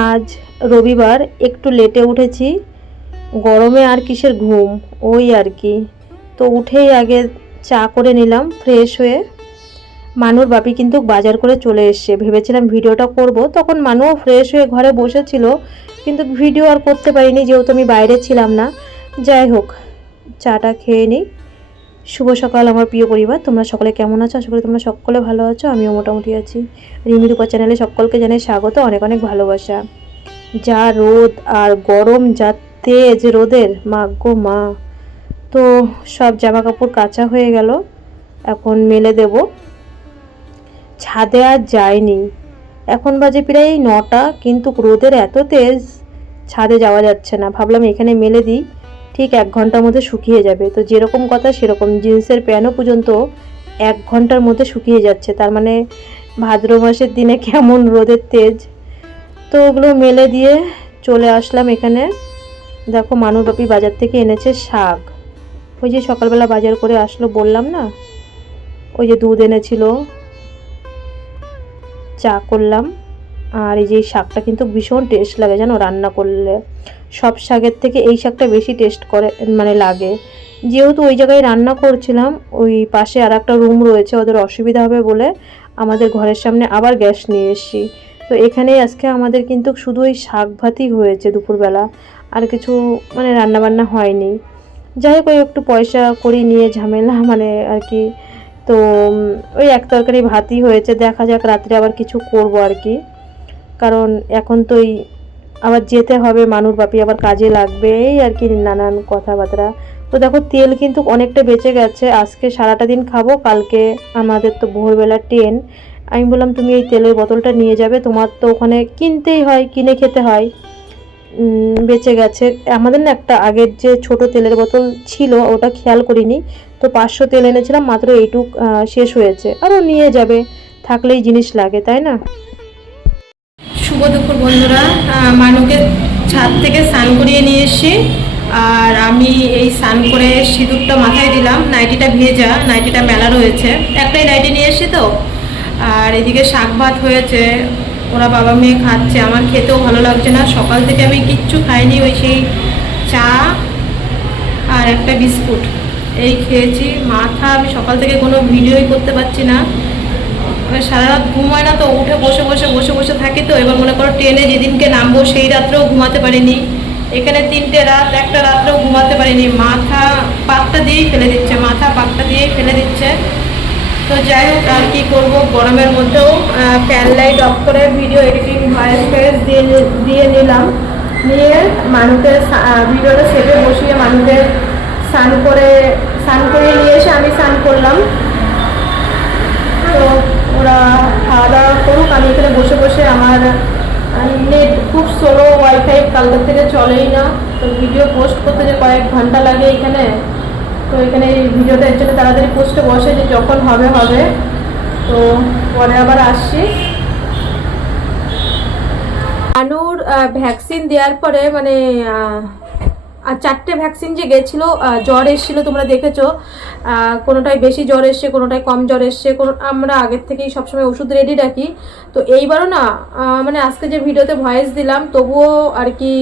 আজ রবিবার, একটু লেটে উঠেছি। গরমে আর কিসের ঘুম, ওই আর কি। তো উঠেই আগে চা করে নিলাম ফ্রেশ হয়ে। মানুর বাপি কিন্তু বাজার করে চলে এসছে। ভেবেছিলাম ভিডিওটা করব, তখন মানুও ফ্রেশ হয়ে ঘরে বসেছিল, কিন্তু ভিডিও আর করতে পারিনি যেহেতু আমি বাইরে ছিলাম না। যাই হোক, চাটা খেয়ে নিই। শুভ সকাল আমার প্রিয় পরিবার, তোমরা সকলে কেমন আছো? আশা করি তোমরা সকলে ভালো আছো, আমিও মোটামুটি আছি। রিমি রূপা চ্যানেলে সকলকে জানাই স্বাগত, অনেক অনেক ভালোবাসা। যা রোদ আর গরম, যা তেজ রোদের, মা গো মা। তো সব জামা কাপড় কাচা হয়ে গেল, এখন মেলে দেব। ছাদে আর যায়নি, এখন বাজে প্রায় 9টা, কিন্তু রোদের এত তেজ ছাদে যাওয়া যাচ্ছে না। ভাবলাম এখানে মেলে দিই, ঠিক 1 ঘন্টার মধ্যে শুকিয়ে যাবে। তো যেরকম কথা সেরকম, জিন্সের প্যান্টও পর্যন্ত 1 ঘন্টার মধ্যে শুকিয়ে যাচ্ছে। তার মানে ভাদ্র মাসের দিনে কেমন রোদের তেজ। তো ওগুলো মেলে দিয়ে চলে আসলাম এখানে। দেখো, মানুর বাপি বাজার থেকে এনেছে শাক। ওই যে সকালবেলা বাজার করে আসলো বললাম না, ওই যে দুধ এনেছিল, চা করলাম। আর এই যে শাকটা কিন্তু ভীষণ টেস্ট লাগে জানো রান্না করলে। সব শাকের থেকে এই শাকটা বেশি টেস্ট করে, মানে লাগে। যেহেতু ওই জায়গায় রান্না করছিলাম, ওই পাশে আর একটা রুম রয়েছে, ওদের অসুবিধা হবে বলে আমাদের ঘরের সামনে আবার গ্যাস নিয়ে এসেছি। তো এখানেই আজকে আমাদের কিন্তু শুধু ওই শাক ভাতই হয়েছে দুপুরবেলা, আর কিছু মানে রান্নাবান্না হয়নি। যাই হোক, ওই একটু পয়সা করি নিয়ে ঝামেলা মানে আর কি। তো ওই এক তরকারি ভাতই হয়েছে, দেখা যাক রাত্রে আবার কিছু করব আর কি। কারণ এখন তো আবার যেতে হবে, মানুর বাপি আবার কাজে লাগবে, এই আর কি নানান কথাবার্তা। তো দেখো, তেল কিন্তু অনেকটা বেঁচে গেছে। আজকে সারাটা দিন খাবো, কালকে আমাদের তো ভোরবেলা ট্রেন। আমি বললাম তুমি এই তেলের বোতলটা নিয়ে যাবে, তোমার তো ওখানে কিনতেই হয়, কিনে খেতে হয়। বেঁচে গেছে আমাদের না, একটা আগের যে ছোট তেলের বোতল ছিল ওটা খেয়াল করিনি। তো 500 তেল এনেছিলাম, মাত্র এইটুক শেষ হয়েছে। আরও নিয়ে যাবে, থাকলেই জিনিস লাগে, তাই না? শুভ দুপুর বন্ধুরা। মানুকে ছাদ থেকে স্নান করিয়ে নিয়ে এসেছি, আর আমি এই স্নান করে সিঁদুরটা মাথায় দিলাম। নাইটিটা ভেজা, নাইটিটা মেলা রয়েছে, একটাই নাইটি নিয়ে এসেছি তো। আর এদিকে শাক ভাত হয়েছে, ওরা বাবা মেয়ে খাচ্ছে, আমার খেতেও ভালো লাগছে না। সকাল থেকে আমি কিচ্ছু খাইনি, ওই সেই চা আর একটা বিস্কুট এই খেয়েছি। মাথা, আমি সকাল থেকে কোনো ভিডিওই করতে পারছি না, সারা রাত ঘুম হয় না তো, উঠে বসে বসে বসে বসে থাকি। তো এবার মনে করো ট্রেনে যেদিনকে নামবো সেই রাত্রেও ঘুমাতে পারিনি, এখানে 3টে রাত, একটা রাত্রেও ঘুমাতে পারিনি। মাথা পাকটা দিয়েই ফেলে দিচ্ছে, মাথা পাকটা দিয়েই ফেলে দিচ্ছে। তো যাই হোক, আর কি করবো, গরমের মধ্যেও ফ্যান লাইট অফ করে ভিডিও এডিটিং ভয়েস ফয়েস দিয়ে নিলাম। নিয়ে মানুষের ভিডিওটা সেটে বসিয়ে মানুষের স্নান করিয়ে নিয়ে এসে আমি স্নান করলাম। তো ওরা খাওয়া দাওয়া করুক, আমি এখানে বসে বসে, আমার নেট খুব স্লো, ওয়াইফাই কালকের থেকে চলেই না। তো ভিডিও পোস্ট করতে যে কয়েক ঘন্টা লাগে এখানে, তো এখানে এই ভিডিওটা এর জন্য তাড়াতাড়ি পোস্টে বসে যে যখন হবে হবে। তো পরে আবার আসছি। আনুর ভ্যাকসিন দেওয়ার পরে মানে আর 4টে ভ্যাকসিন যে গেছিলো, জ্বর এসেছিলো, তোমরা দেখেছো। কোনোটায় বেশি জ্বর এসছে, কোনোটায় কম জ্বর এসছে। আমরা আগের থেকেই সবসময় ওষুধ রেডি রাখি। তো এইবারও না, মানে আজকে যে ভিডিওতে ভয়েস দিলাম তবুও আর কি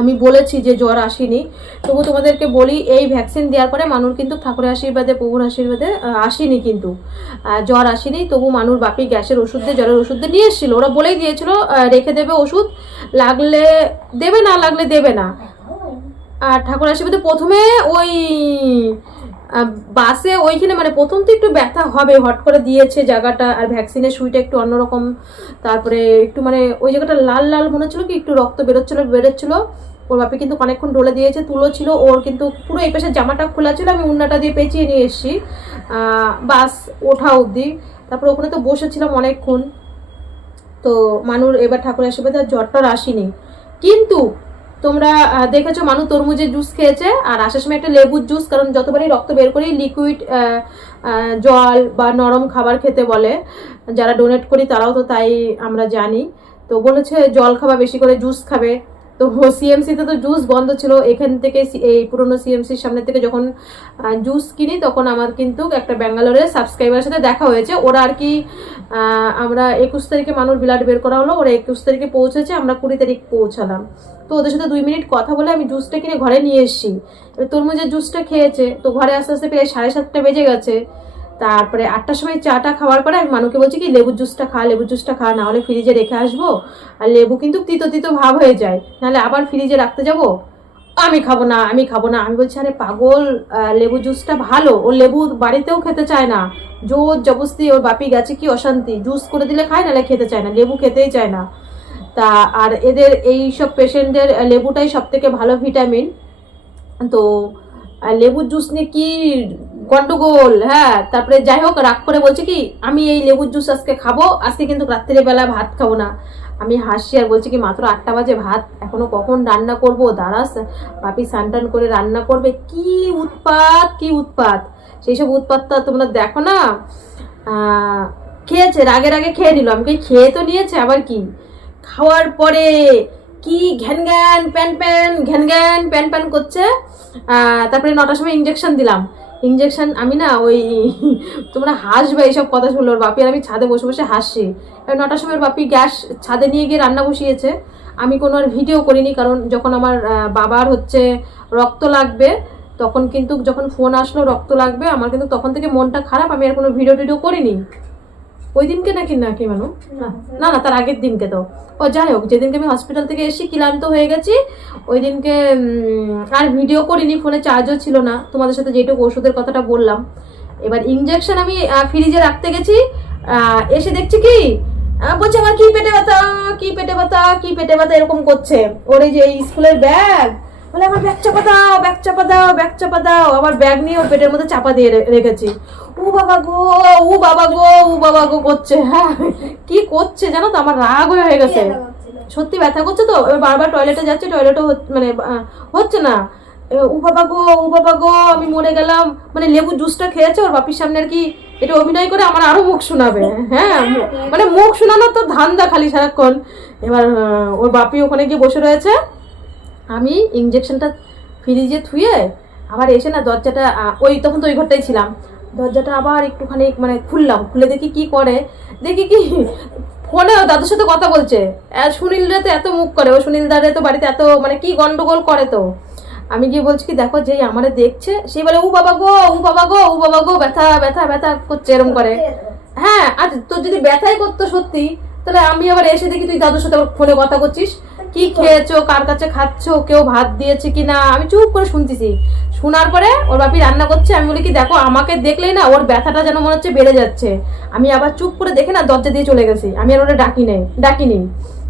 আমি বলেছি যে জ্বর আসেনি। তবু তোমাদেরকে বলি, এই ভ্যাকসিন দেওয়ার পরে মানুর কিন্তু ঠাকুরের আশীর্বাদে, প্রভুর আশীর্বাদে আসেনি, কিন্তু জ্বর আসেনি। তবু মানুর বাপি গ্যাসের ওষুধ দিয়ে, জ্বরের ওষুধ দিয়ে নিয়ে এসেছিলো। ওরা বলেই দিয়েছিল রেখে দেবে ওষুধ, লাগলে দেবে, না লাগলে দেবে না। আর ঠাকুর আশীর্বাদে প্রথমে ওই বাসে ওইখানে মানে প্রথম তো একটু ব্যথা হবে, হট করে দিয়েছে জায়গাটা, আর ভ্যাকসিনের সুইটা একটু অন্যরকম। তারপরে একটু মানে ওই জায়গাটা লাল লাল মনে হচ্ছিলো, কি একটু রক্ত বেরোচ্ছিলো। ওর বাপি কিন্তু অনেকক্ষণ ডলে দিয়েছে, তুলো ছিল ওর, কিন্তু পুরো এই পাশে জামাটা খোলা ছিল, আমি উন্নাটা দিয়ে পেঁচিয়ে নিয়ে এসেছি বাস ওঠা অবধি। তারপর ওখানে তো বসেছিলাম অনেকক্ষণ। তো মানুর এবার ঠাকুরের আশীর্বাদে জ্বরটা আসেনি। কিন্তু তোমরা দেখেছো মানু তরমুজের জুস খেয়েছে, আর আসার সময় একটা লেবুর জুস, কারণ যতবারই রক্ত বের করি লিকুইড জল বা নরম খাবার খেতে বলে। যারা ডোনেট করি তারাও তো তাই আমরা জানি। তো বলেছে জল খাবা বেশি করে, জুস খাবে। তো সিএমসিতে তো জুস বন্ধ ছিল, এখান থেকে এই পুরনো সিএমসির সামনে থেকে যখন জুস কিনি তখন আমার কিন্তু একটা ব্যাঙ্গালোরের সাবস্ক্রাইবারের সাথে দেখা হয়েছে। ওরা আর কি আমরা 21 তারিখে মানুষ ব্লাড বের করা হলো, ওরা 21 তারিখে পৌঁছেছে, আমরা 20 তারিখ পৌঁছালাম। তো ওদের সাথে 2 মিনিট কথা বলে আমি জুসটা কিনে ঘরে নিয়ে এসেছি। এবার তরমুজের জুসটা খেয়েছে, তো ঘরে আস্তে আস্তে প্রায় 7:30 বেজে গেছে। তারপরে 8টার সময় চাটা খাওয়ার পরে আমি মানুকে বলছি কি লেবুর জুসটা খা, লেবুর জুসটা খা, না হলে ফ্রিজে রেখে আসবো, আর লেবু কিন্তু তিতো তিতো ভাব হয়ে যায়, নাহলে আবার ফ্রিজে রাখতে যাবো। আমি খাবো না, আমি খাবো না। আমি বলছি আরে পাগল, লেবু জুসটা ভালো, ও লেবু বাড়িতেও খেতে চায় না, জোর জবস্তি ওর বাপি গেছে কি অশান্তি, জুস করে দিলে খায়, নাহলে খেতে চায় না, লেবু খেতেই চায় না। তা আর এদের এই সব পেশেন্টদের লেবুটাই সব থেকে ভালো ভিটামিন। তো লেবুর জুস নিয়ে কি গন্ডগোল। হ্যাঁ, তারপরে যাই হোক রাগ করে বলছে কি আমি এই লেবুর জুস আজকে খাবো, আজকে কিন্তু রাত্রিবেলা ভাত খাবো না। আমি হাসি আর বলছি কি মাত্র 8টা বাজে, ভাত এখনো কখন রান্না করবো, দাঁড়াস বাপি স্নান করে রান্না করবে। কি উৎপাত, কি উৎপাত, সেই সব উৎপাতটা তোমরা দেখো না। খেয়েছে, রাগে রাগে খেয়ে নিল, আমাকে খেয়ে তো নিয়েছে, আবার কি খাওয়ার পরে কি ঘ্যান ঘ্যান প্যান প্যান ঘ্যান ঘ্যান প্যান প্যান করছে। তারপরে 9টার সময় ইঞ্জেকশন দিলাম। ইঞ্জেকশন আমি না ওই তোমরা হাসবে এইসব কথা শুনলো, ওর বাপি আর আমি ছাদে বসে বসে হাসছি। 9টার সময় বাপি গ্যাস ছাদে নিয়ে গিয়ে রান্না বসিয়েছে। আমি কোনো আর ভিডিও করিনি, কারণ যখন আমার বাবার হচ্ছে রক্ত লাগবে, তখন কিন্তু যখন ফোন আসলো রক্ত লাগবে, আমার কিন্তু তখন থেকে মনটা খারাপ, আমি আর কোনো ভিডিও টিডিও করিনি। ওই দিনকে নাকি নাকি মানু না না তার আগের দিনকে। তো ও যাই হোক, যেদিনকে আমি হসপিটাল থেকে এসে ক্লান্ত হয়ে গেছি ওই দিনকে আর ভিডিও করিনি, ফোনে চার্জও ছিল না, তোমাদের সাথে যেটুকু ওষুধের কথাটা বললাম। এবার ইঞ্জেকশন আমি ফ্রিজে রাখতে গেছি, এসে দেখছি কি বলছে আমার কি পেটে ব্যথা, কি পেটে ব্যথা, কি পেটে ব্যথা এরকম করছে। ওর এই যে স্কুলের ব্যাগ, বলে আমার ব্যাগ চাপা দাও, ব্যাগ চাপা দাও, ব্যাগ চাপা দাও। আবার ব্যাগ নিয়ে ওর পেটের মধ্যে চাপা দিয়ে রেখেছি। ও বাবা গো, ও বাবা গো, ও বাবা গো করছে। হ্যাঁ, কি করছে জানো তো, আমার রাগ হয়ে গেছে, সত্যি ব্যথা করছে। তো এবার বারবার টয়লেটে যাচ্ছে, টয়লেটও মানে হচ্ছে না। ও বাবা গো, ও বাবা গো, আমি মরে গেলাম। মানে লেবু জুসটা খেয়েছে, ওর বাপির সামনে আর কি এটা অভিনয় করে আমার আরো মুখ শোনাবে। হ্যাঁ, মানে মুখ শোনানোর তো ধান্দা খালি সারাক্ষণ। এবার ওর বাপি ওখানে গিয়ে বসে রয়েছে, আমি ইঞ্জেকশনটা ফ্রিজে থুয়ে আবার এসে না দরজাটা, ওই তখন তো ওই ঘরটাই ছিলাম, দরজাটা আবার একটুখানি মানে খুললাম, খুলে দেখি কি করে, দেখি কি ফোনে দাদুর সাথে কথা বলছে। সুনীলরা তো এত মুখ করে, ও সুনীলদারে তো বাড়িতে এত মানে কি গন্ডগোল করে। তো আমি গিয়ে বলছি কি দেখো, যেই আমারে দেখছে সেই বলে ও বাবা গো, ও বাবা গো, ও বাবা গো, ব্যথা ব্যথা ব্যথা করছে এরকম করে। হ্যাঁ, আর তোর যদি ব্যথাই করতো সত্যি, তাহলে আমি আবার এসে দেখি তুই দাদুর সাথে ফোনে কথা করছিস, কি খেয়েছো, কার কাছে খাচ্ছো, কেউ ভাত দিয়েছে কিনা। আমি চুপ করে শুনতেছি, শোনার পরে ওর বাপি রান্না করছে। আমি বলি কি দেখো, আমাকে দেখলেই না ওর ব্যথাটা যেন মনে হচ্ছে বেড়ে যাচ্ছে। আমি আবার চুপ করে দেখে না দরজা দিয়ে চলে গেছি, আমি আর ওরা ডাকিনি।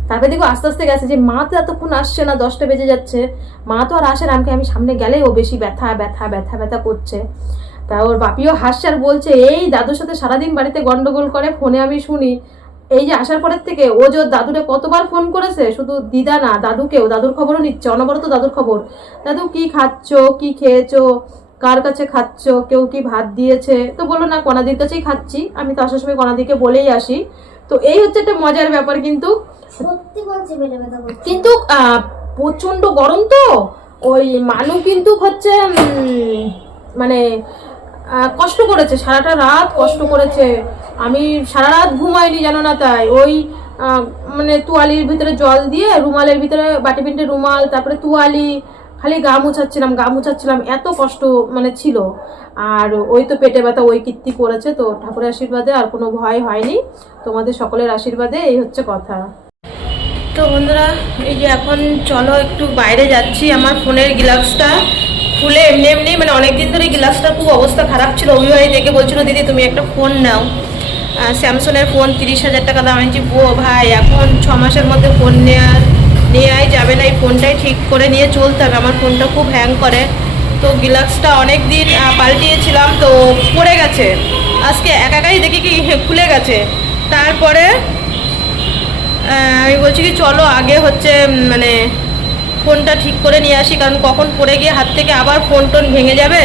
তারপরে দেখো আস্তে আস্তে গেছে, যে মা তো এতক্ষণ আসছে না, 10টা বেজে যাচ্ছে, মা তো আর আসে না। আমি সামনে গেলেই ও বেশি ব্যথা ব্যথা ব্যথা ব্যথা করছে। তা ওর বাপিও হাসছে আর বলছে এই দাদুর সাথে সারাদিন বাড়িতে গন্ডগোল করে, ফোনে আমি শুনি। এই যে আসার পরের থেকে ও যে দাদুরে কতবার ফোন করেছে, শুধু দিদা না দাদুকেও, দাদুর খবরও নিচ্ছে অনবরত, দাদুর খবর। দাদু কি খাচ্ছো, কি খেয়েছো, কার কাছে খাচ্ছো, কেউ কি ভাত দিয়েছে। তো বললো না কণাদির কাছেই খাচ্ছি। আমি তো আসার সময় কণাদিকে বলেই আসি। তো এই হচ্ছে একটা মজার ব্যাপার। কিন্তু সত্যি বলছি পেটে ব্যথা করছে, কিন্তু প্রচন্ড গরম তো ওই মানু কিন্তু হচ্ছে মানে কষ্ট করেছে, সারাটা রাত কষ্ট করেছে। আমি সারা রাত ঘুমাইনি জানো না, তাই ওই মানে তোয়ালির ভিতরে জল দিয়ে, রুমালের ভিতরে বাটি পিন্টে রুমাল, তারপরে তোয়ালি, খালি গা মুছাচ্ছিলাম, এত কষ্ট মানে ছিল। আর ওই তো পেটে ব্যথা ওই কীর্তি করেছে। তো ঠাকুরের আশীর্বাদে আর কোনো ভয় হয়নি, তোমাদের সকলের আশীর্বাদে, এই হচ্ছে কথা। তো বন্ধুরা, এই যে এখন চলো একটু বাইরে যাচ্ছি। আমার ফোনের গ্লাসটা খুলে এমনি মানে অনেকদিন ধরে গ্লাসটার খুব অবস্থা খারাপ ছিল। অভিভাবক দেখে বলছিল দিদি তুমি একটা ফোন নাও, স্যামসংয়ের ফোন 30,000 টাকা দাম। আনছি ভাই এখন 6 মাসের মধ্যে ফোন নেওয়াই যাবে না, এই ফোনটাই ঠিক করে নিয়ে চলতে হবে, আমার ফোনটা খুব হ্যাং করে। তো গ্লাসটা অনেক দিন পাল্টিয়েছিলাম, তো পড়ে গেছে, আজকে একাই দেখি কি খুলে গেছে। তারপরে আমি বলছি কি চলো আগে হচ্ছে মানে ফোনটা ঠিক করে নিয়ে আসি, কারণ কখন পড়ে গিয়ে হাত থেকে আবার ফোন টোন ভেঙে যাবে।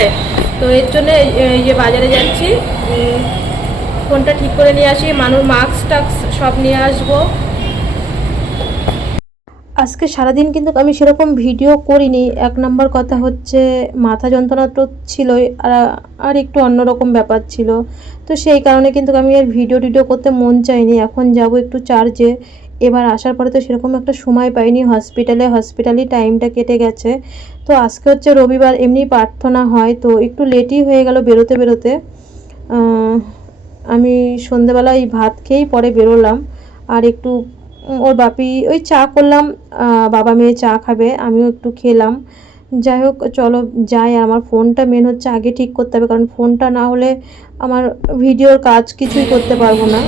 তো এর জন্য এই যে বাজারে যাচ্ছি, ফোনটা ঠিক করে নিয়ে আসি, মানুষ মাস্ক টাস্ক সব নিয়ে আসবো। আজকে সারাদিন কিন্তু আমি সেরকম ভিডিও করিনি। এক নম্বর কথা হচ্ছে মাথা যন্ত্রণা তো ছিলই, আর একটু অন্যরকম ব্যাপার ছিল। তো সেই কারণে কিন্তু আমি আর ভিডিও করতে মন চাইনি। এখন যাব একটু চার্জে। এবার আসার পরে তো সেরকম একটা সময় পাইনি, হসপিটালেই টাইমটা কেটে গেছে। তো আজকে হচ্ছে রবিবার, এমনি প্রার্থনা হয়, তো একটু লেটই হয়ে গেল বেরোতে। আমি সন্ধেবেলায় ভাত খেয়েই পরে বেরোলাম। আর একটু ওর বাপি ওই চা করলাম, বাবা মেয়ে চা খাবে, আমিও একটু খেলাম। যাই হোক চলো যাই। আর আমার ফোনটা মেন হচ্ছে আগে ঠিক করতে হবে, কারণ ফোনটা না হলে আমার ভিডিওর কাজ কিছুই করতে পারবো না।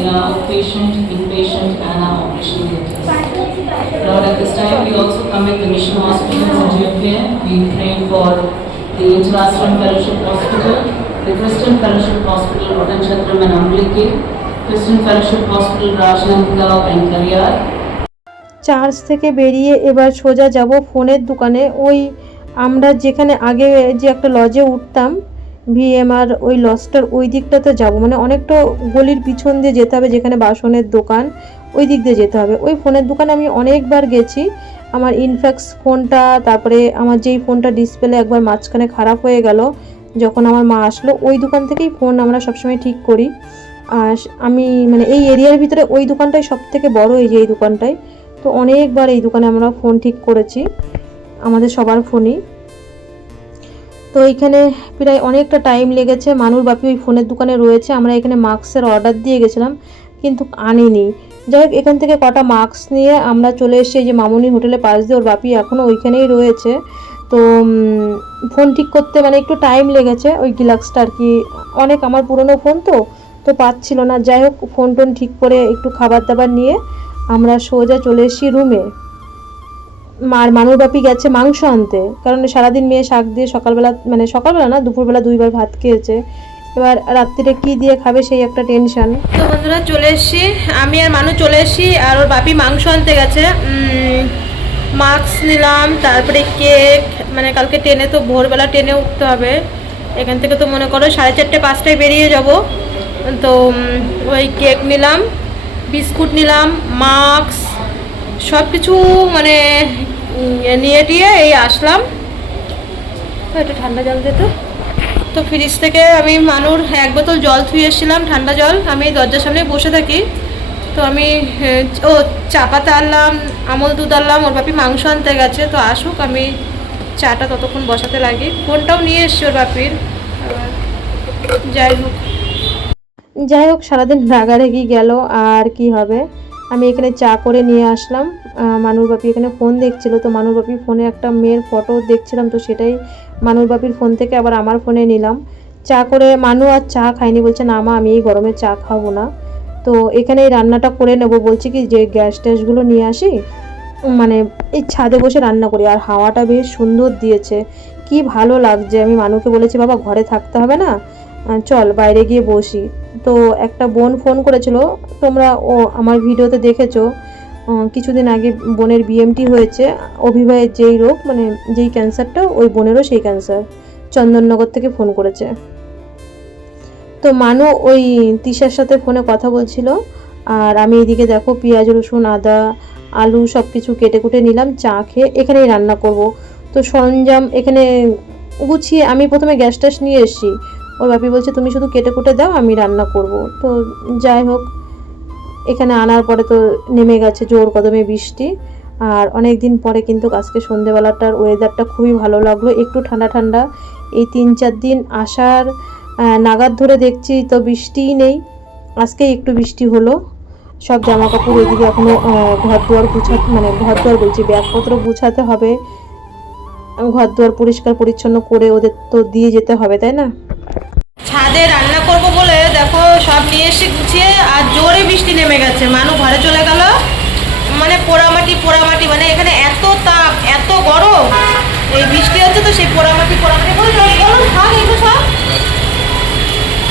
In our outpatient, inpatient and our operation theatres. Lord, at this time we also commit the mission hospitals into your care. We pray for the International Fellowship Hospital, the Christian Fellowship Hospital, Rotanchhatram and Amblike, Christian Fellowship Hospital, Rajnandgaon and Kariyar. Charge থেকে বেরিয়ে এবার সোজা যাব ফোনের দোকানে। ওই আমরা যেখানে আগে যে একটা লজে উঠতাম, ভিএমআর, ওই লজটার ওই দিকটাতে যাব, মানে অনেকটা গলির পিছন দিয়ে যেতে হবে, যেখানে বাসনের দোকান, ওই দিক দিয়ে যেতে হবে। ওই ফোনের দোকানে আমি অনেকবার গেছি। আমার ইনফ্যাক্স ফোনটা, তারপরে আমার যেই ফোনটা ডিসপ্লে একবার মাঝখানে খারাপ হয়ে গেল যখন আমার মা আসলো, ওই দোকান থেকেই ফোন আমরা সবসময় ঠিক করি। আর আমি মানে এই এরিয়ার ভিতরে ওই দোকানটাই সব থেকে বড়, এই যে এই দোকানটাই। তো অনেকবার এই দোকানে আমরা ফোন ঠিক করেছি, আমাদের সবার ফোনই। তো এইখানে প্রায় অনেকটা টাইম লেগেছে। মানুর বাপি ওই ফোনের দোকানে রয়েছে। আমরা এখানে মাস্কের অর্ডার দিয়ে গেছিলাম, কিন্তু আনিনি। যাই হোক এখান থেকে কটা মাস্ক নিয়ে আমরা চলে এসেছি এই যে মামুনি হোটেলের পাশ দিয়ে। ওর বাপি এখনও ওইখানেই রয়েছে। তো ফোন ঠিক করতে মানে একটু টাইম লেগেছে। ওই গ্লাক্সটা আর কি অনেক আমার পুরনো ফোন, তো পাচ্ছিল না। যাই হোক ফোন টোন ঠিক করে একটু খাবার দাবার নিয়ে আমরা সোজা চলে এসেছি রুমে। আর মানুর বাপি গেছে মাংস আনতে, কারণ সারাদিন মেয়ে শাক দিয়ে সকালবেলা না, দুপুরবেলা 2বার ভাত খেয়েছে। এবার রাত্রিরে কি দিয়ে খাবে সেই একটা টেনশন। তো বন্ধুরা চলে এসেছি, আমি আর মানু চলে এসেছি। আর ওর বাপি মাংস আনতে গেছে। মাস্ক নিলাম, তারপরে কেক, মানে কালকে ট্রেনে তো ভোরবেলা ট্রেনে উঠতে হবে। এখান থেকে তো মনে করো 4:30 5টায় বেরিয়ে যাব। তো ওই কেক নিলাম, বিস্কুট নিলাম, মাস্ক, সব কিছু মানে নিয়ে টিয়ে এই আসলাম। তো এটা ঠান্ডা জল দিত। তো ফ্রিজ থেকে আমি মানুর 1 বোতল জল ধুয়ে এসেছিলাম, ঠান্ডা জল। আমি এই দরজার সামনে বসে থাকি। তো আমি চা পাতা আনলাম, আমল দুধ আনলাম। ওর বাপি মাংস আনতে গেছে, তো আসুক, আমি চাটা ততক্ষণ বসাতে লাগি। ফোনটাও নিয়ে এসছি ওর বাপির। যাই হোক সারাদিন রাগারাগি গেল, আর কি হবে। আমি এখানে চা করে নিয়ে আসলাম। মানুর বাপি এখানে ফোন দেখছিল, তো মানুর বাপির ফোনে একটা মেয়ের ফটো দেখছিলাম, তো সেটাই মানুর বাপির ফোন থেকে আবার আমার ফোনে নিলাম। চা করে মানু আর চা খাইনি, বলছে না মা আমি এই গরমে চা খাবো না। তো এখানে এই রান্নাটা করে নেব, বলছি কি যে গ্যাস ট্যাসগুলো নিয়ে আসি, মানে এই ছাদে বসে রান্না করি। আর হাওয়াটা বেশ সুন্দর দিয়েছে, কি ভালো লাগছে। আমি মানুকে বলেছি বাবা ঘরে থাকতে হবে না, চল বাইরে গিয়ে বসি। তো একটা বোন ফোন করেছিল, তোমরা আমার ভিডিওতে দেখেছো। কিছুদিন আগে বোনের বিএমটি হয়েছে, অভিবাহের যেই রোগ, মানে যেই ক্যান্সারটা, ওই বোনেরও সেই ক্যান্সার। চন্দননগর থেকে ফোন করেছে। তো মানু ওই তিশার সাথে ফোনে কথা বলছিল, আর আমি এইদিকে দেখো পেঁয়াজ রসুন আদা আলু সব কিছু কেটে কুটে নিলাম। চা খেয়ে এখানেই রান্না করব। তো সরঞ্জাম এখানে গুছিয়ে আমি প্রথমে গ্যাস ট্যাস নিয়ে এসেছি। ওর বাপি বলছে তুমি শুধু কেটে কুটে দাও, আমি রান্না করব। তো যাই হোক এখানে আনার পরে তো নেমে গেছে জোর কদমে বৃষ্টি। আর অনেক দিন পরে কিন্তু আজকে সন্ধেবেলাটার ওয়েদারটা খুবই ভালো লাগলো, একটু ঠান্ডা ঠান্ডা। এই 3-4 দিন আসার নাগাদ ধরে দেখছি তো বৃষ্টিই নেই, আজকে একটু বৃষ্টি হলো। সব জামা কাপড় ওইদিকে এখনও ঘর দুয়ার গুছাতে, মানে ঘর দুয়ার বলছি ব্যাগপত্র গুছাতে হবে, ঘর দুয়ার পরিষ্কার পরিচ্ছন্ন করে ওদের তো দিয়ে যেতে হবে, তাই না। ছাদে রান্না করব বলে দেখো সব নিয়ে এসে গুছিয়ে, আর জোরে বৃষ্টি নেমে গেছে। মানু ঘরে চলে গেল, মানে পোড়ামাটি, মানে এখানে এত তাপ এত গরম, এই বৃষ্টি হচ্ছে তো সেই পোড়ামাটি সব,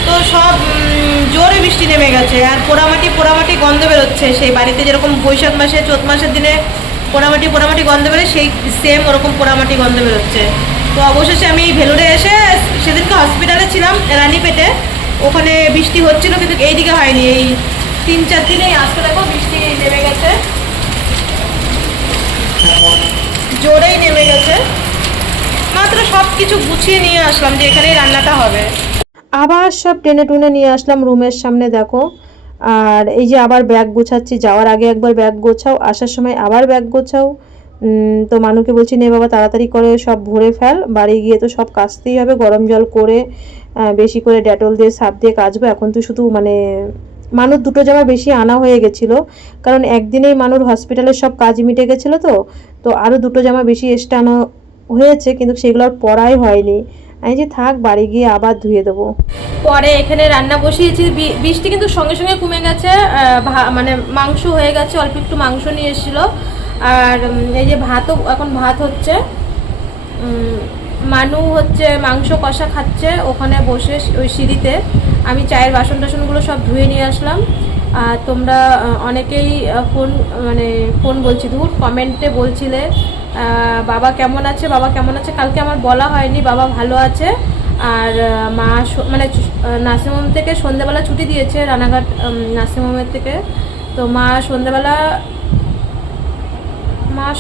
তো সব জোরে বৃষ্টি নেমে গেছে। আর পোড়ামাটি গন্ধ বেরোচ্ছে, সেই বাড়িতে যেরকম বৈশাখ মাসে চৈত মাসের দিনে পোড়ামাটি গন্ধ বেরোয়, সেই সেম ওরকম পোড়ামাটি গন্ধ বেরোচ্ছে। তো অবশেষে আমি ভেলুরে এসে, সেদিনকে হসপিটালে ছিলাম রানীপেটে, ওখানে বৃষ্টি হচ্ছিল কিন্তু এইদিকে হয়নি, এই 3-4 দিনেই আজকে দেখো বৃষ্টি নেমে গেছে, জোরেই নেমে গেছে। মাত্র সব কিছু গুছিয়ে নিয়ে আসলাম যে এখানেই রান্নাটা হবে। আবার সব টেনে টুনে নিয়ে আসলাম রুমের সামনে দেখো। আর এই যে আবার ব্যাগ গোছাচ্ছি, যাওয়ার আগে একবার ব্যাগ গোছাও, আসার সময় আবার ব্যাগ গোছাও। তো মানুকে বলছি নে বাবা তাড়াতাড়ি করে সব ভরে ফেল, বাড়ি গিয়ে তো সব কাচতেই হবে, গরম জল করে বেশি করে ডেটল দিয়ে সার্ফ দিয়ে কাচবো। এখন তো শুধু মানে মানুর 2টো জামা বেশি আনা হয়ে গেছিলো, কারণ একদিনেই মানুর হসপিটালের সব কাজ মিটে গেছিলো। তো আরও 2টো জামা বেশি এক্সট্রা আনা হয়েছে, কিন্তু সেগুলো আর পরাই হয়নি। আমি যে থাক বাড়ি গিয়ে আবার ধুয়ে দেবো। পরে এখানে রান্না বসিয়েছি, বৃষ্টি কিন্তু সঙ্গে সঙ্গে কমে গেছে, মানে মাংস হয়ে গেছে, অল্প একটু মাংস নিয়ে এসেছিলো। আর এই যে ভাতও, এখন ভাত হচ্ছে, মানু হচ্ছে মাংস কষা খাচ্ছে ওখানে বসে ওই সিঁড়িতে। আমি চায়ের বাসন টাসনগুলো সব ধুয়ে নিয়ে আসলাম। আর তোমরা অনেকেই ফোন বলছি ধুর কমেন্টে বলছিলে বাবা কেমন আছে, বাবা কেমন আছে। কালকে আমার বলা হয়নি, বাবা ভালো আছে। আর মা মানে নার্সিংহোম থেকে সন্ধ্যেবেলা ছুটি দিয়েছে, রানাঘাট নার্সিংহোমের থেকে। তো মা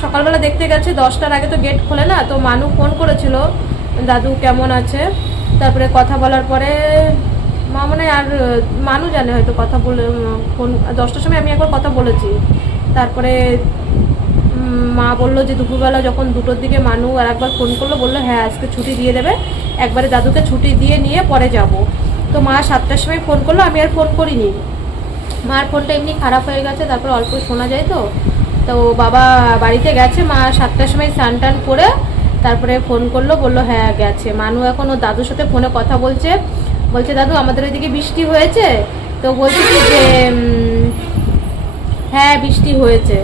সকালবেলা দেখতে গেছে, 10টার আগে তো গেট খোলে না। তো মানু ফোন করেছিল দাদু কেমন আছে। তারপরে কথা বলার পরে মা আর মানু জানে হয়তো কথা বলে, ফোন 10টার সময় আমি একবার কথা বলেছি। তারপরে মা বললো যে দুপুরবেলা যখন 2টোর দিকে মানু আর একবার ফোন করলো, বললো হ্যাঁ আজকে ছুটি দিয়ে দেবে, একবারে দাদুকে ছুটি দিয়ে নিয়ে পরে যাব। তো মা 7টার সময় ফোন করলো, আমি আর ফোন করিনি। মার ফোনটা এমনি খারাপ হয়ে গেছে, তারপর অল্প শোনা যায় তো বাবা বাড়িতে গেছে। মা 7টার সময় স্নান টান করে তারপরে ফোন করলো, বললো হ্যাঁ গেছে। মানু এখন ওর দাদুর সাথে ফোনে কথা বলছে দাদু আমাদের ওইদিকে বৃষ্টি হয়েছে। তো বলছে কি যে হ্যাঁ বৃষ্টি হয়েছে।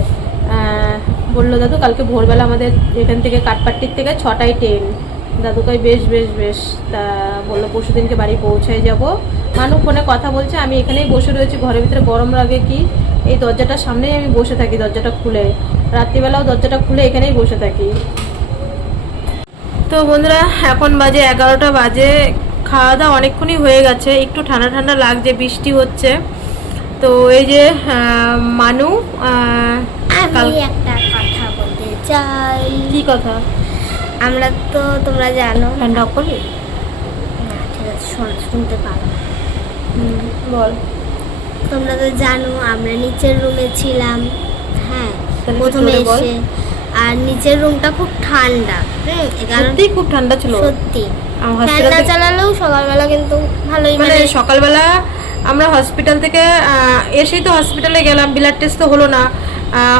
বললো দাদু কালকে ভোরবেলা আমাদের এখান থেকে কাঠপাট্টির থেকে 6টায় ট্রেন। দাদু কই বেশ বেশ বেশ। তা বললো পরশু দিনকে বাড়ি পৌঁছায় যাব। মানু ফোনে কথা বলছে, আমি এখানেই বসে রয়েছি ঘরের ভিতরে, গরম লাগে কি। এই দরজাটার সামনেই আমি বসে থাকি, দরজাটা খুলে, রাত্রিবেলাও দরজাটা খুলে এখানেই বসে থাকি। তো বন্ধুরা এখন বাজে 11টা বাজে, খাওয়া দাওয়া অনেকক্ষণই হয়ে গেছে, একটু ঠান্ডা ঠান্ডা লাগছে, বৃষ্টি হচ্ছে। তো এই যে মানু আমি একটা কথা বলতে চাই। কি কথা? আমরা তো তোমরা জানো, ঠান্ডা করবি না ঠিক আছে শুনতে পারো, বল। তোমরা তো জানো আমরা নিচের রুমে ছিলাম, হ্যাঁ তাহলে প্রথমে জোরে বল। এসে। আর নিচের রুমটা খুব ঠান্ডা, সত্যি খুব ঠান্ডা ছিল। সত্যি হসপিটাল ঠান্ডা চালালেও সকালবেলা কিন্তু ভালোই, মানে সকালবেলা আমরা হসপিটাল থেকে এসেই তো হসপিটালে গেলাম, ব্লাড টেস্ট তো হলো না,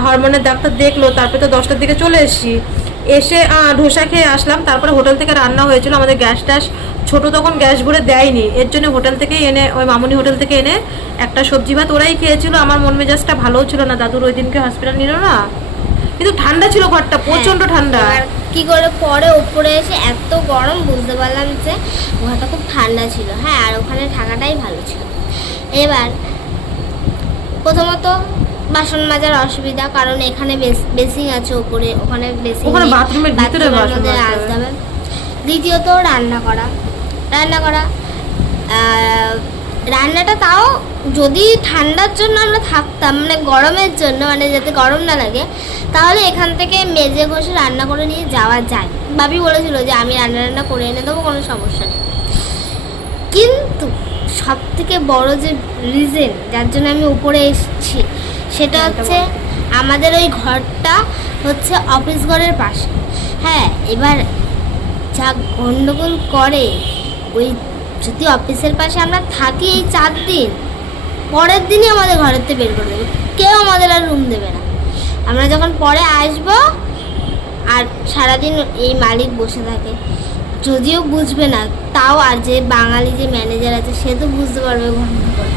হরমোনের ডাক্তার দেখলো, তারপরে তো 10টার দিকে চলে এসেছি। এসে ধোসা খেয়ে আসলাম। তারপরে হোটেল থেকে রান্না হয়েছিল, আমাদের গ্যাস ট্যাস ছোটো তখন গ্যাস ভরে দেয়নি, এর জন্য হোটেল থেকে এনে, ওই মামুনি হোটেল থেকে এনে একটা সবজি ভাত ওরাই খেয়েছিল। আমার মন মেজাজটা ভালোও ছিল না, দাদুর ওই দিনকে হসপিটাল নিল না, কিন্তু ঠান্ডা ছিল ঘরটা, প্রচণ্ড ঠান্ডা। আর কি করে পরে উপরে এসে এত গরম বুঝতে পারলাম যে ঘরটা খুব ঠান্ডা ছিল। হ্যাঁ আর ওখানে থাকাটাই ভালো ছিল। এবার প্রথমত বাসন মাজার অসুবিধা, কারণ এখানে বেসিং আছে উপরে, ওখানে বেসিং, ওখানে বাথরুমের ভিতরে বাসন আসতে হবে। দ্বিতীয়ত রান্নাটা তাও যদি ঠান্ডার জন্য আমরা থাকতাম, মানে গরমের জন্য, মানে যাতে গরম না লাগে, তাহলে এখান থেকে মেজে ঘষে রান্না করে নিয়ে যাওয়া যায়। বাবি বলেছিল যে আমি রান্না করে এনে দেবো, কোনো সমস্যা নেই। কিন্তু সব থেকে বড় যে রিজন যার জন্য আমি উপরে এসেছি সেটা হচ্ছে আমাদের ওই ঘরটা হচ্ছে অফিস ঘরের পাশে। হ্যাঁ এবার যা গন্ডগোল করে, ওই যদি অফিসের পাশে আমরা থাকি এই 4 দিন, পরের দিনই আমাদের ঘরের থেকে বের করে দেবে, কেউ আমাদের আর রুম দেবে না। আমরা যখন পরে আসবো আর সারাদিন এই মালিক বসে থাকে, যদিও বুঝবে না তাও, আর যে বাঙালি যে ম্যানেজার আছে সে তো বুঝতে পারবে ঘন্টা করে।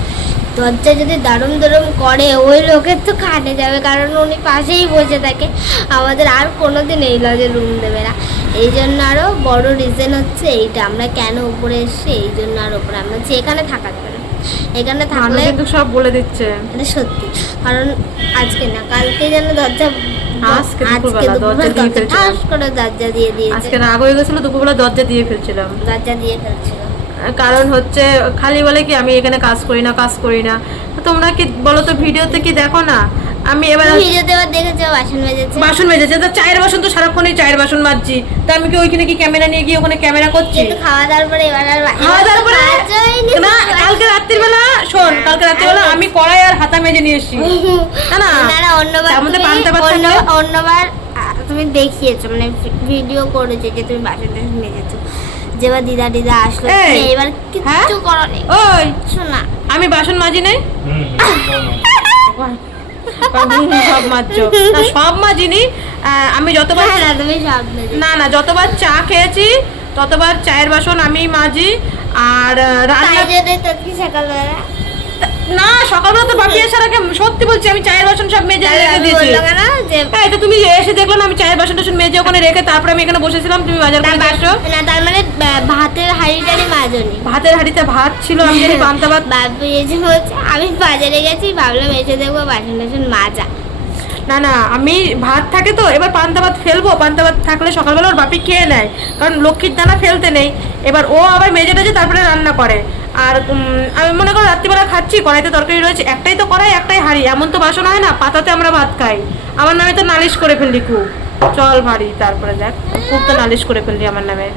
দরজা যদি দারুম দারুম করে ওই লোকের তো কাটে যাবে, কারণ উনি পাশেই বসে থাকে, আমাদের আর কোনো দিন এই লজে রুম দেবে না। এই জন্য আরও বড় রিজন হচ্ছে এইটা, আমরা কেন উপরে এসছি, এই জন্য আর উপরে আমরা যে এখানে থাকা যাবে না, এখানে থাকলে কিন্তু সব বলে দিচ্ছে, এটা সত্যি। কারণ আজকে না কালকে যেন দরজা, আজকে দুপুরবেলা দরজা দিয়ে ফেলছিলাম, করে দরজা দিয়ে দিয়েছে। আজকে রাগ হয়ে গেছিল, দুপুরবেলা দরজা দিয়ে ফেলছিল। কারণ হচ্ছে খালি বলে কি আমি এখানে কাজ করি না। তোমরা কি বলো তো, ভিডিওতে কি দেখো না? আমি এবার ভিডিওতে আবার দেখেছো বাসন মেজেছে তো চায়ের বাসন তো সারাক্ষণই চায়ের বাসন মাজছি, তো আমি কি ওইখানে কি ক্যামেরা নিয়ে গিয়ে ওখানে ক্যামেরা করছি? কিন্তু খাওয়া দাওয়ার পরে এবার আর খাওয়া দাওয়ার পরে না, কালকে রাত্রিবেলা শোন, কালকে রাত্রিবেলা আমি কড়াই আর হাতা মেজে নিয়ে এসেছি। না অন্যবার তার মধ্যে পান্তা ভাত অন্যবার তুমি দেখিয়েছো, মানে ভিডিও করেছো যে তুমি বাসন টাসন মেজেছো, যেবার দিদা আসলো, এবার কিচ্ছু করো নেই। ওই শোনা, আমি বাসন মাজি নাই, সব মাজছো না? সব মাজিনি। আমি যতবার তুমি সব না যতবার চা খেয়েছি ততবার চায়ের বাসন আমি মাজি। আর সকালবেলা না, সকালবেলা তো বাপি আসার আগে সত্যি বলছি আমি চায়ের বাসন সব মেজে রেখে দিয়েছি। তাই তো তুমি এসে দেখলো না আমি চায়ের বাসন টাসন মেজে ওখানে রেখে তারপরে আমি এখানে বসেছিলাম, তুমি বাজার করে আসো। না তার মানে ভাতের হাঁড়িটারি মাজনি? ভাতের হাঁড়িতে ভাত ছিল, আমি জানি পান্তা ভাত। বাপি এসে বলছে আমি বাজারে গেছি, ভাবলাম এসে দেখবো বাসন টাসন মাজা। না আমি ভাত থাকে তো, এবার পান্তা ভাত ফেলবো, পান্তা ভাত থাকলে সকালবেলা ওর বাপি খেয়ে নেয়, কারণ লক্ষ্মীর দানা ফেলতে নেই। এবার ও আবার মেজে টেজে তারপরে রান্না করে। আর আমি মনে করো রাত্রিবেলা খাচ্ছি, কড়াইতে তরকারি রয়েছে, একটাই তো কড়াই একটাই হাঁড়ি, এমন তো বাসন হয় না, পাতাতে আমরা ভাত খাই। আমার নামে তো নালিশ করে ফেললি খুব, চল ভারী, তারপরে দেখ খুব তো নালিশ করে ফেললি আমার নামে।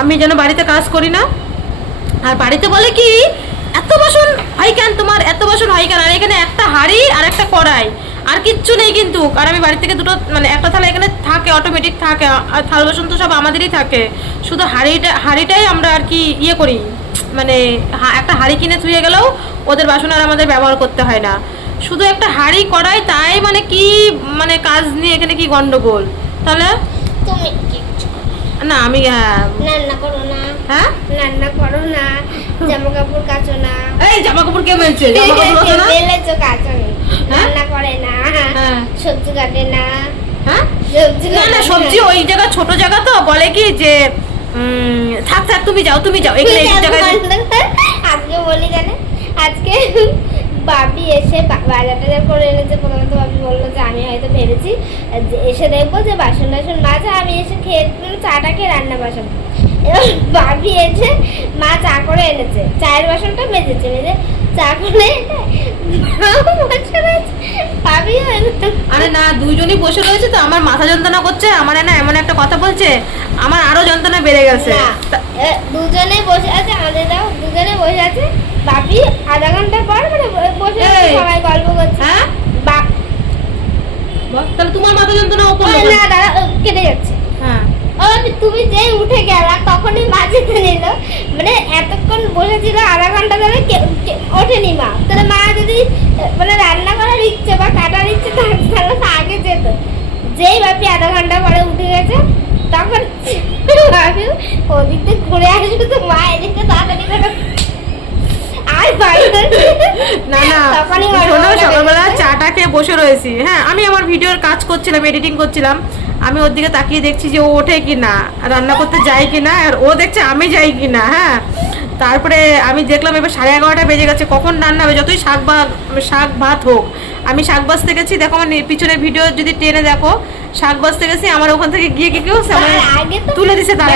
আমি যেন বাড়িতে কাজ করি না, আর বাড়িতে বলে কি এত বাসন হয় কেন তোমার, এত বাসন হয় কেন? আর এখানে একটা হাঁড়ি আর একটা কড়াই, আর কিচ্ছু নেই কিন্তু। আর আমি বাড়ি থেকে দুটো মানে একটা থালা এখানে থাকে, অটোমেটিক থাকে, আর থাল বাসন তো সব আমাদেরই থাকে, শুধু হাঁড়িটাই আমরা আর কি ইয়ে করি, মানে একটা হাঁড়ি কিনে ধুয়ে গেলেও ওদের বাসন আর আমাদের ব্যবহার করতে হয় না, শুধু একটা হাঁড়ি কড়াই। তাই মানে কি মানে কাজ নিয়ে এখানে কি গন্ডগোল? তাহলে তুমি না আমি রান্না করো না, হ্যাঁ রান্না করো না, জামা কাপড় কাচো না। এই জামা কাপড় কে মেলছে? জামা কাপড় কাচো না, মেলেছো কাচো না, রান্না করে না, সবজি কাটে না। হ্যাঁ না সবজি ওই জায়গা ছোট জায়গা তো বলে কি যে থাক তুমি যাও এখানে এই জায়গায়। আজকে বলি জানে, আজকে বাপি এসে বাজার টাজার করে এনেছে। প্রথমে তো বাপি বললো যে আমি হয়তো ভেবেছি এসে দেখবো যে বাসন টাসন মাজা, আমি এসে খেয়ে চাটা খেয়ে রান্না বাসন। এবার বাপি এসে মা চা করে এনেছে, চায়ের বাসনটা মেজেছে, মেজে চা করে ভাবিও। আরে না, দুইজনই বসে রয়েছে তো, আমার মাথা যন্ত্রণা করছে, আমার না এমন একটা কথা বলছে, আমার আরো যন্ত্রণা বেড়ে গেছে। দুজনে বসে আছে, আমাদের দাও দুজনে বসে আছে, বাপি আধা ঘন্টা পর মানে বসে সবাই গল্প করছে। হ্যাঁ বাপ তাহলে তোমার মাথা যন্ত্রণা ও করলো না, দাদা কেটে যাচ্ছে। হ্যাঁ তুমি যেই উঠে গেলা তখনই মাঝিতে নিল, মানে এতক্ষণ বসেছিল আধা ঘন্টা ধরে ওঠেনি মা। তাহলে মা যদি মানে রান্না করার ইচ্ছে বা কাটার ইচ্ছে তাহলে আগে যেত। যেই বাপি আধা ঘন্টা পরে উঠে গেছে তখন ভাবি ওদিক থেকে ঘুরে আসবে, তো মা এদিকে তাড়াতাড়ি করে না শোনো, সকালবেলা চাটা খেয়ে বসে রয়েছি। হ্যাঁ আমি আমার ভিডিওর কাজ করছিলাম, এডিটিং করছিলাম, আমি ওর দিকে তাকিয়ে দেখছি যে ও ওঠে কিনা, রান্না করতে যায় কিনা, আর ও দেখছে আমি যাই কিনা। হ্যাঁ তারপরে আমি দেখলাম এবার 11:30 বেজে গেছে, কখন রান্না হবে? যতই শাক ভাত হোক, আমি শাক বাজতে গেছি। দেখো আমার পিছনের ভিডিও যদি টেনে দেখো, শাক বাজতে গেছি, আমার ওখান থেকে গিয়ে কি কেউ তুলে দিছে, তারা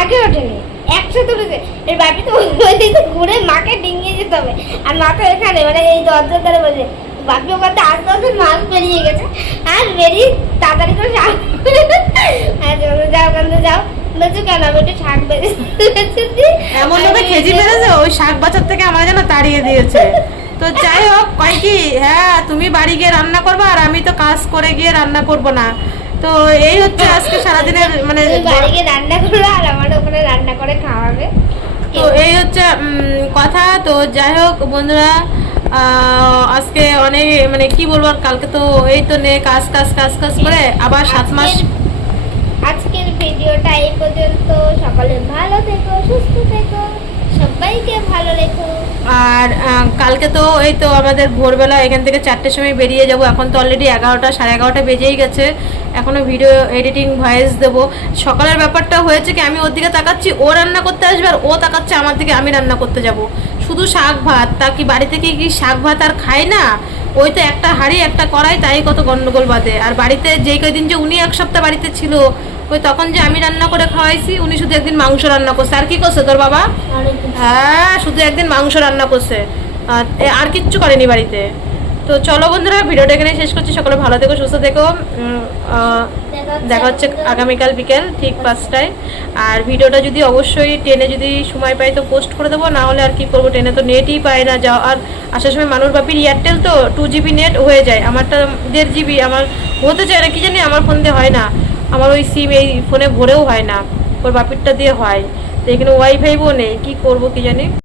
আগে ওঠেনি, একসাথে উঠেছে। এর বাপি তো ওই দিকে ঘুরে মাকে ডিঙিয়ে যেতে হবে, আর মা তো এখানে মানে এই দরজার ধারে বসে। বাপি ওখানে আস্তে আস্তে মাছ বেরিয়ে গেছে, আর বেরিয়ে তাড়াতাড়ি করে শাক যাও ওখান থেকে যাও বলছো কেন? আমি একটু শাক বেরিয়েছি, এমন ভাবে খেজি বেড়েছে, ওই শাক বাজার থেকে আমার যেন তাড়িয়ে দিয়েছে। তো যাই হোক, কয় কি হ্যাঁ তুমি বাড়ি গিয়ে রান্না করবে, আর আমি তো কাজ করে গিয়ে রান্না করব না। তো এই হচ্ছে আজকে সারাদিনের মানে বাড়ি গিয়ে রান্না করবে আর আমার ওখানে রান্না করে খাওয়াবে। তো এই হচ্ছে কথা। তো যাই হোক বন্ধুরা, আজকে অনেক মানে কি বলবো, কালকে তো এই তো নে কাজ করে আবার 7 মাস। আজকের ভিডিওটা এই পর্যন্ত। সকলে ভালো থেকো, সুস্থ থেকো, সবাইকে ভালো রেখো। আর কালকে তো এই তো আমাদের ভোরবেলা এখান থেকে 4টের সময় বেরিয়ে যাব। এখন তো অলরেডি 11টা 11:30 বেজেই গেছে, এখনো ভিডিও এডিটিং ভয়েস দেবো। সকালের ব্যাপারটা হয়েছে কি, আমি ওর দিকে তাকাচ্ছি, ও রান্না করতে আসবে, আর ও তাকাচ্ছে আমার দিকে, আমি রান্না করতে যাব। শুধু শাক ভাত, তা কি বাড়ি থেকে কি শাক ভাত আর খায় না? ওই তো একটা হাঁড়ি একটা কড়াই, তাই কত গন্ডগোল বাঁধে। আর বাড়িতে যেই কদিন যে উনি 1 সপ্তাহ বাড়িতে ছিল, ওই তখন যে আমি রান্না করে খাওয়াইছি, উনি শুধু একদিন মাংস রান্না করছে। আর কি করছে তোর বাবা? হ্যাঁ, শুধু একদিন মাংস রান্না করছে, আর কিচ্ছু করেনি বাড়িতে। তো চলো বন্ধুরা, ভিডিওটা এখানে শেষ করছি। সকলে ভালো থেকো, সুস্থ থেকো। দেখা হচ্ছে আগামীকাল বিকেল ঠিক 5টায়। আর ভিডিওটা যদি অবশ্যই ট্রেনে যদি সময় পাই তো পোস্ট করে দেবো, না হলে আর কি করবো, ট্রেনে তো নেটই পায় না। যাও আর আসার সময় মানুষ বাপির এয়ারটেল তো 2 GB নেট হয়ে যায়, আমারটা 1.5 GB। আমার হতে চায় না কি জানি, আমার ফোন দিয়ে হয় না, আমার ওই সিম এই ফোনে ভরেও হয় না, ওর বাপিরটা দিয়ে হয়। তো এখানে ওয়াইফাইও নেই, কী করবো কি জানি।